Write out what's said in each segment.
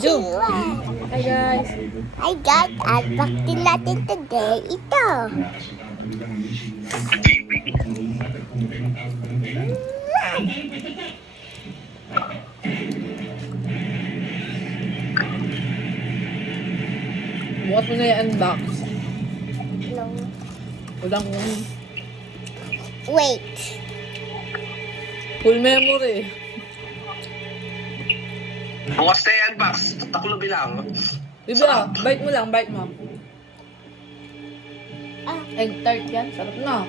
video. Hi guys. Hi guys, unboxing natin today ito. Bukas mo na i-unbox. No. Walang Wait. full memory. Bukas na yan, Bax. Taklo bilang. Bibia, bite mo lang, bite mo. Ah. Egg tart yan, sarap na.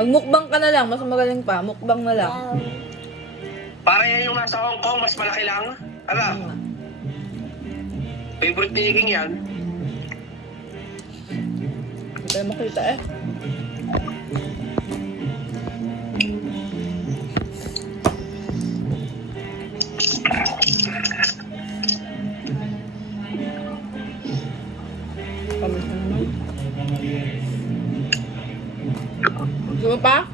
Magmukbang ka na lang, mas magaling pa. Mukbang na lang. Para yan yung nasa Hong Kong, mas malaki lang. Ala, favorite ni King yan. Hindi tayo makita eh. Kamis na naman. Gusto mo pa?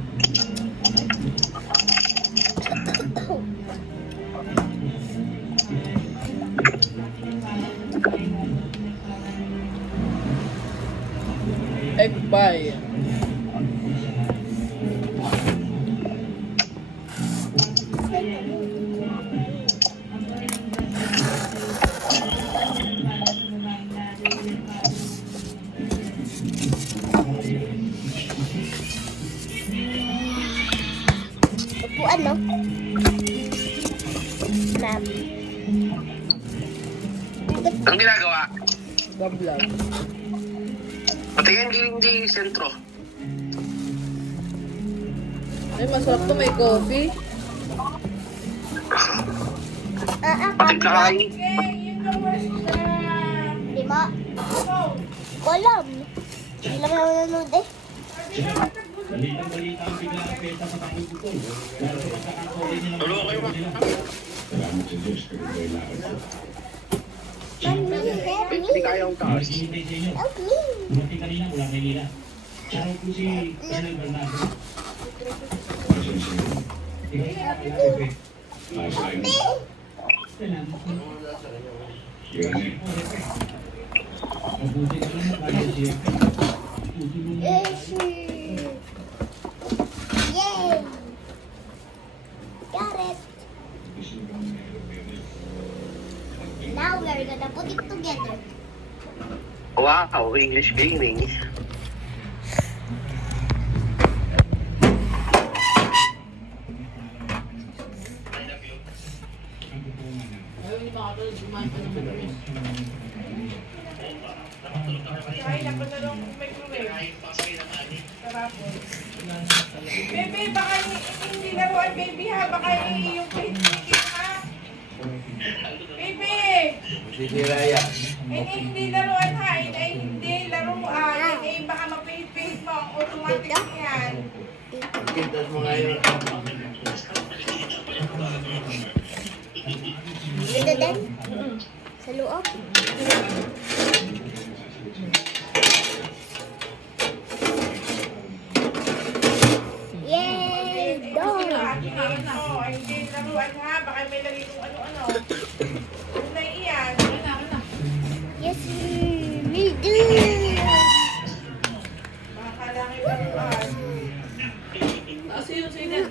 Egg pie. Upuan, no? Ma'am. Ang ginagawa, Bablog. patingin hindi sentro. Ay, masarap to, may coffee. Patimpla ka kayo. Di mo? Kolam. Hindi lang naman nanood eh. Tulo kayo, Bax. Mami, help me. Hindi kaya ang taas. Help me. Help me. Yes. Yay. Got it. Now we're gonna put it together. Wow, English gaming. Baby, baka hindi laruan, baby ha. Baka yung pahitigil ha. Baby! Hindi laruan ha. Hindi laruan. Baka mapihit-pihit mo. Automatic yan. Dito din? Sa loob? Yay! Done! Hindi laruan ha. Baka may lagay kung ano-ano. Ano na iyan? Yes, we do! Baka kailangan laruan. Kasi yung sinet.